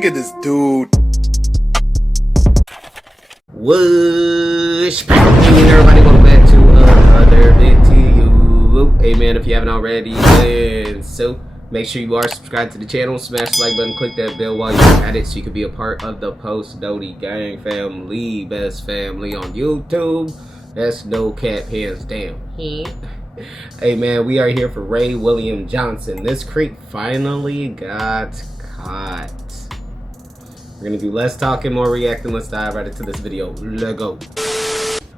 Look at this dude. Whoosh! Everybody, welcome back to another video. Hey man, if you haven't already, then so make sure you are subscribed to the channel, smash the like button, click that bell while you're at it so you can be a part of the Post Doty Gang family, best family on YouTube. That's no cap, hands down. Hey man, we are here for Ray William Johnson. This creep finally got caught. We're gonna do less talking, more reacting. Let's dive right into this video. Let's go.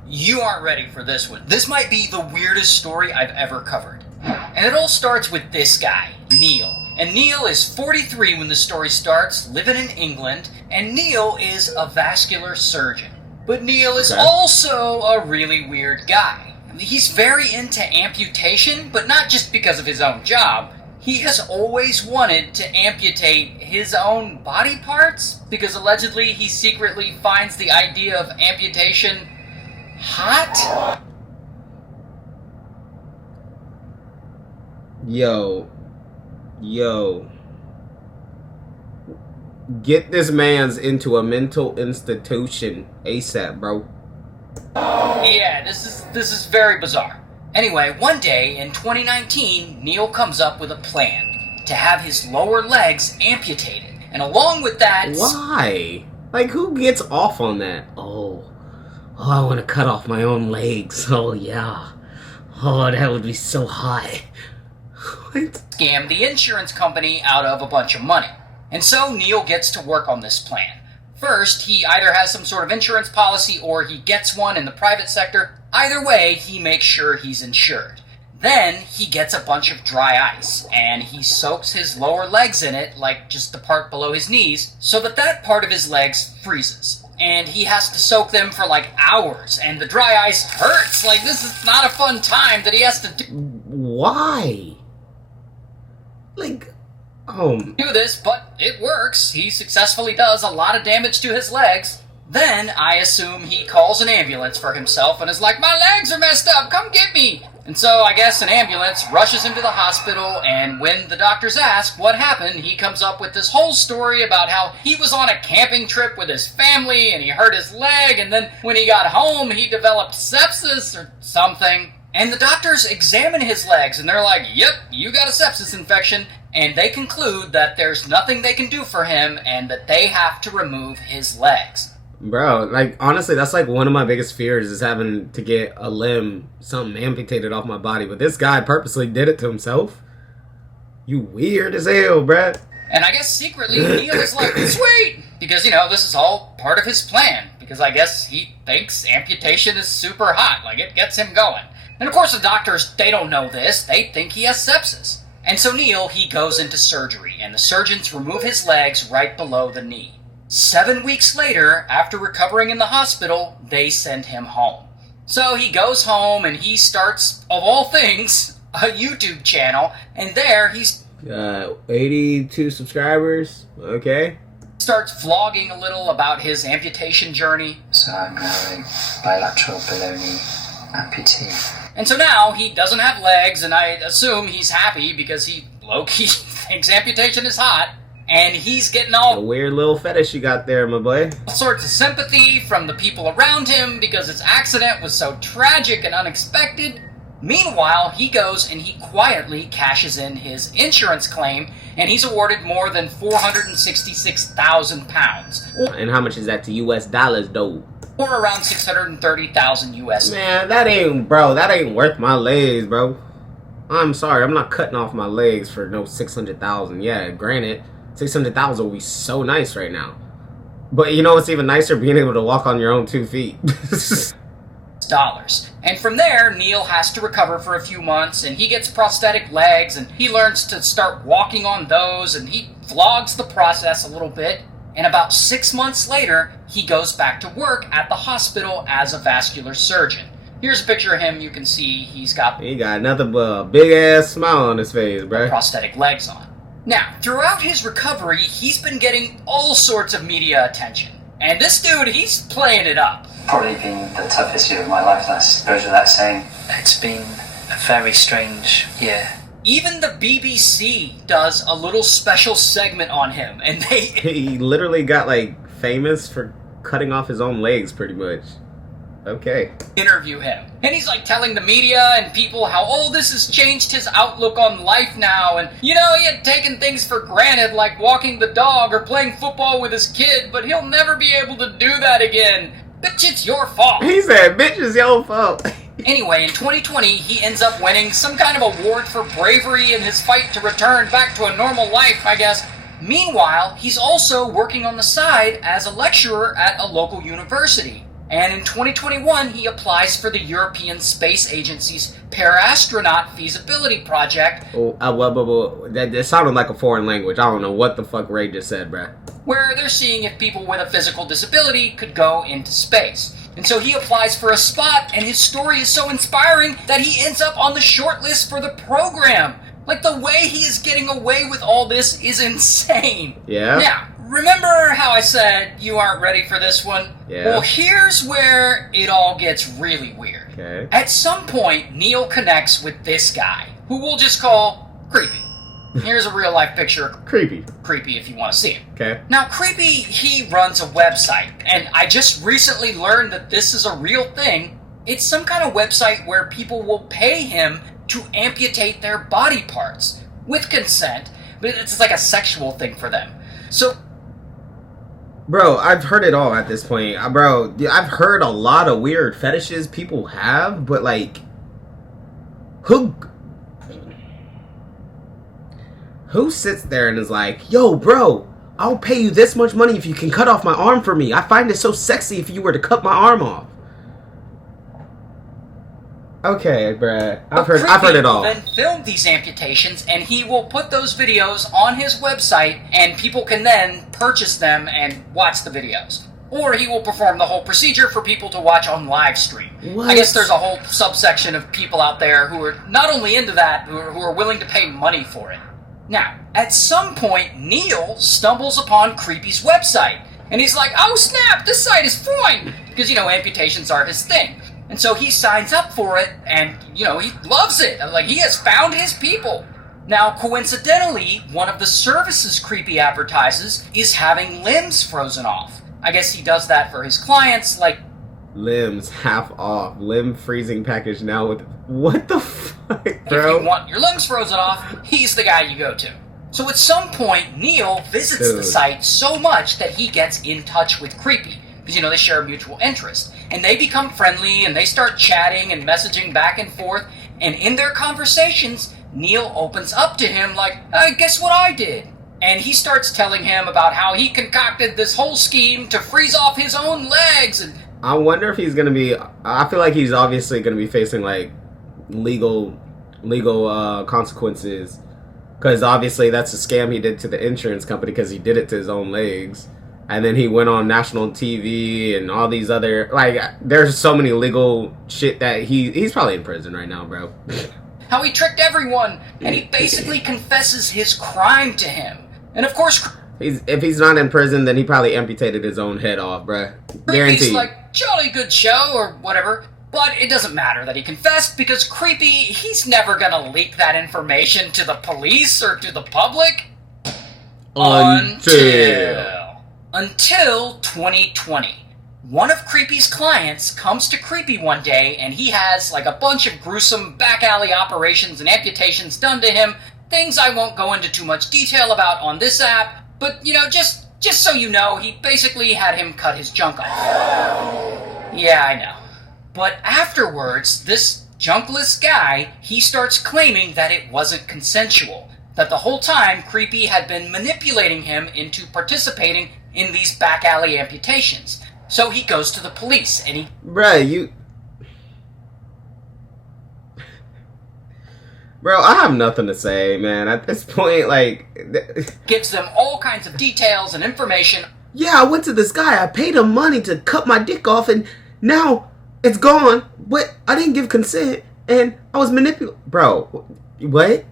You aren't ready for this one. This might be the weirdest story I've ever covered. And it all starts with this guy, Neil. And Neil is 43 when the story starts, living in England, and Neil is a vascular surgeon. But Neil is also a really weird guy. He's very into amputation, but not just because of his own job. He has always wanted to amputate his own body parts because allegedly he secretly finds the idea of amputation hot. Yo. Get this man's into a mental institution ASAP, bro. Yeah, this is very bizarre. Anyway, one day in 2019, Neil comes up with a plan to have his lower legs amputated. And along with that... Why? Like, who gets off on that? Oh, I want to cut off my own legs. Oh, yeah. Oh, that would be so hot. What? Scam the insurance company out of a bunch of money. And so Neil gets to work on this plan. First, he either has some sort of insurance policy or he gets one in the private sector. Either way, he makes sure he's insured. Then, he gets a bunch of dry ice, and he soaks his lower legs in it, like just the part below his knees, so that part of his legs freezes. And he has to soak them for like hours, and the dry ice hurts. Like, this is not a fun time that he has to do. Why? Like... do this, but it works. He successfully does a lot of damage to his legs. Then, I assume he calls an ambulance for himself and is like, my legs are messed up, come get me! And so, I guess an ambulance rushes him to the hospital, and when the doctors ask what happened, he comes up with this whole story about how he was on a camping trip with his family, and he hurt his leg, and then when he got home, he developed sepsis or something. And the doctors examine his legs, and they're like, yep, you got a sepsis infection, and they conclude that there's nothing they can do for him, and that they have to remove his legs. Bro, like, honestly, that's like one of my biggest fears is having to get a limb, something amputated off my body. But this guy purposely did it to himself? You weird as hell, bruh. And I guess secretly, Neil is like, sweet! Because, this is all part of his plan. Because I guess he thinks amputation is super hot. Like, it gets him going. And of course the doctors, they don't know this. They think he has sepsis. And so Neil, he goes into surgery. And the surgeons remove his legs right below the knee. 7 weeks later, after recovering in the hospital, they send him home. So he goes home and he starts, of all things, a YouTube channel. And there he's... 82 subscribers. Okay. Starts vlogging a little about his amputation journey. So I'm now a bilateral below knee amputee. And so now he doesn't have legs, and I assume he's happy because he low-key thinks amputation is hot. And he's getting a weird little fetish you got there, my boy. All sorts of sympathy from the people around him because his accident was so tragic and unexpected. Meanwhile, he goes and he quietly cashes in his insurance claim, and he's awarded more than £466,000. And how much is that to US dollars, though? Or around 630,000 US. Man, that ain't worth my legs, bro. I'm sorry, I'm not cutting off my legs for no 600,000. Yeah, granted. 600,000 would be so nice right now. But you know what's even nicer? Being able to walk on your own 2 feet. Dollars. And from there, Neil has to recover for a few months, and he gets prosthetic legs, and he learns to start walking on those, and he vlogs the process a little bit. And about 6 months later, he goes back to work at the hospital as a vascular surgeon. Here's a picture of him. You can see he got nothing but a big-ass smile on his face, bruh. Prosthetic legs on. Now, throughout his recovery, he's been getting all sorts of media attention. And this dude, he's playing it up. Probably been the toughest year of my life, that goes without saying. It's been a very strange year. Even the BBC does a little special segment on him, and He literally got, like, famous for cutting off his own legs, pretty much. Okay. interview him. And he's like telling the media and people how, oh, this has changed his outlook on life now. And, you know, he had taken things for granted like walking the dog or playing football with his kid, but he'll never be able to do that again. Bitch, it's your fault. He said, bitch, it's your fault. Anyway, in 2020, he ends up winning some kind of award for bravery in his fight to return back to a normal life, I guess. Meanwhile, he's also working on the side as a lecturer at a local university. And in 2021, he applies for the European Space Agency's Para-Astronaut Feasibility Project. Oh, that sounded like a foreign language. I don't know what the fuck Ray just said, bruh. Where they're seeing if people with a physical disability could go into space. And so he applies for a spot, and his story is so inspiring that he ends up on the short list for the program. Like, the way he is getting away with all this is insane. Yeah? Now, remember how I said you aren't ready for this one? Yeah. Well, here's where it all gets really weird. Okay. At some point, Neil connects with this guy, who we'll just call Creepy. Here's a real-life picture of Creepy. Creepy if you want to see it. Okay. Now, Creepy, he runs a website, and I just recently learned that this is a real thing. It's some kind of website where people will pay him to amputate their body parts, with consent, but it's like a sexual thing for them. So, Bro, I've heard it all at this point. Bro, I've heard a lot of weird fetishes people have, but like, who sits there and is like, yo, bro, I'll pay you this much money if you can cut off my arm for me. I find it so sexy if you were to cut my arm off. Okay, bruh. I've heard it all. Creepy will then film these amputations, and he will put those videos on his website, and people can then purchase them and watch the videos. Or he will perform the whole procedure for people to watch on live stream. What? I guess there's a whole subsection of people out there who are not only into that, who are willing to pay money for it. Now, at some point, Neil stumbles upon Creepy's website, and he's like, oh snap, this site is fine! Because, you know, amputations are his thing. And so he signs up for it, and, you know, he loves it. Like, he has found his people. Now, coincidentally, one of the services Creepy advertises is having limbs frozen off. I guess he does that for his clients, like... Limbs half off. Limb freezing package now with... What the fuck, bro? If you want your limbs frozen off, he's the guy you go to. So at some point, Neil visits the site so much that he gets in touch with Creepy. Because, you know, they share a mutual interest. And they become friendly, and they start chatting and messaging back and forth. And in their conversations, Neil opens up to him like, guess what I did? And he starts telling him about how he concocted this whole scheme to freeze off his own legs. And I wonder if he's gonna be... I feel like he's obviously gonna be facing, like, legal consequences. Because obviously that's a scam he did to the insurance company because he did it to his own legs. And then he went on national TV and all these other... Like, there's so many legal shit that he's probably in prison right now, bro. how he tricked everyone. And he basically confesses his crime to him. And of course... If he's not in prison, then he probably amputated his own head off, bruh. Guaranteed. Creepy's like, jolly good show, or whatever. But it doesn't matter that he confessed, because Creepy, he's never gonna leak that information to the police or to the public. Until 2020. One of Creepy's clients comes to Creepy one day, and he has, like, a bunch of gruesome back alley operations and amputations done to him. Things I won't go into too much detail about on this app. But, you know, just so you know, he basically had him cut his junk off. Yeah, I know. But afterwards, this junkless guy, he starts claiming that it wasn't consensual. That the whole time, Creepy had been manipulating him into participating in these back alley amputations. So he goes to the police, and he... Bruh, Bro, I have nothing to say, man. At this point, like... gives them all kinds of details and information. Yeah, I went to this guy. I paid him money to cut my dick off, and now it's gone. But I didn't give consent, and I was manipulated. Bro, what?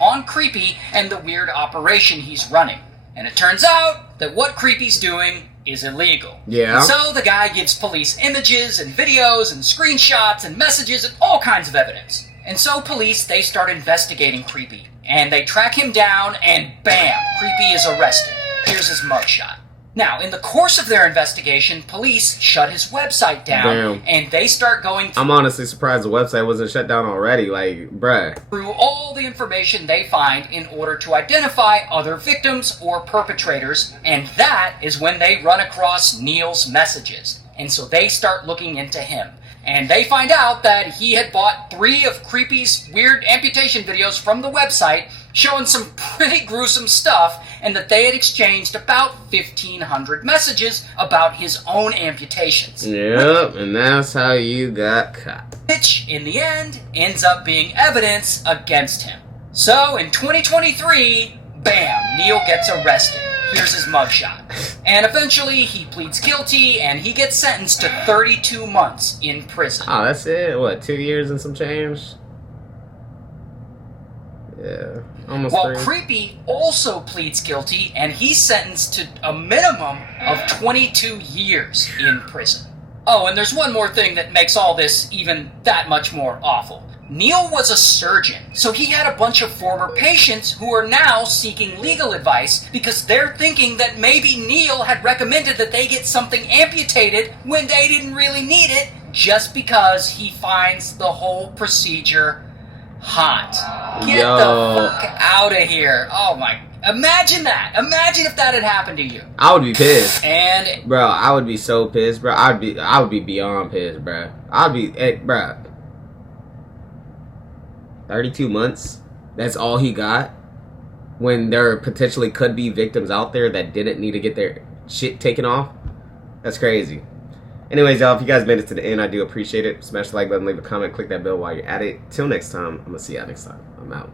On Creepy and the weird operation he's running. And it turns out that what Creepy's doing is illegal. Yeah. And so the guy gives police images and videos and screenshots and messages and all kinds of evidence. And so police, they start investigating Creepy. And they track him down, and bam, Creepy is arrested. Here's his mugshot. Now, in the course of their investigation, police shut his website down, and they start going through... I'm honestly surprised the website wasn't shut down already, like, bruh. ...through all the information they find in order to identify other victims or perpetrators, and that is when they run across Neil's messages. And so they start looking into him. And they find out that he had bought 3 of Creepy's weird amputation videos from the website, showing some pretty gruesome stuff, and that they had exchanged about 1,500 messages about his own amputations. Yep, and that's how you got caught. Which, in the end, ends up being evidence against him. So, in 2023, bam, Neil gets arrested. Here's his mugshot. And eventually, he pleads guilty, and he gets sentenced to 32 months in prison. Oh, that's it? What, 2 years and some change? Yeah, almost 3. Creepy also pleads guilty, and he's sentenced to a minimum of 22 years in prison. Oh, and there's one more thing that makes all this even that much more awful. Neil was a surgeon, so he had a bunch of former patients who are now seeking legal advice because they're thinking that maybe Neil had recommended that they get something amputated when they didn't really need it, just because he finds the whole procedure hot. Get the fuck out of here. Oh my... Imagine that. Imagine if that had happened to you. I would be pissed. And... Bro, I would be so pissed, bro. I would be beyond pissed, bro. I'd be... bro. 32 months? That's all he got? When there potentially could be victims out there that didn't need to get their shit taken off? That's crazy. Anyways, y'all, if you guys made it to the end, I do appreciate it. Smash the like button, leave a comment, click that bell while you're at it. Till next time, I'm going to see y'all next time. I'm out.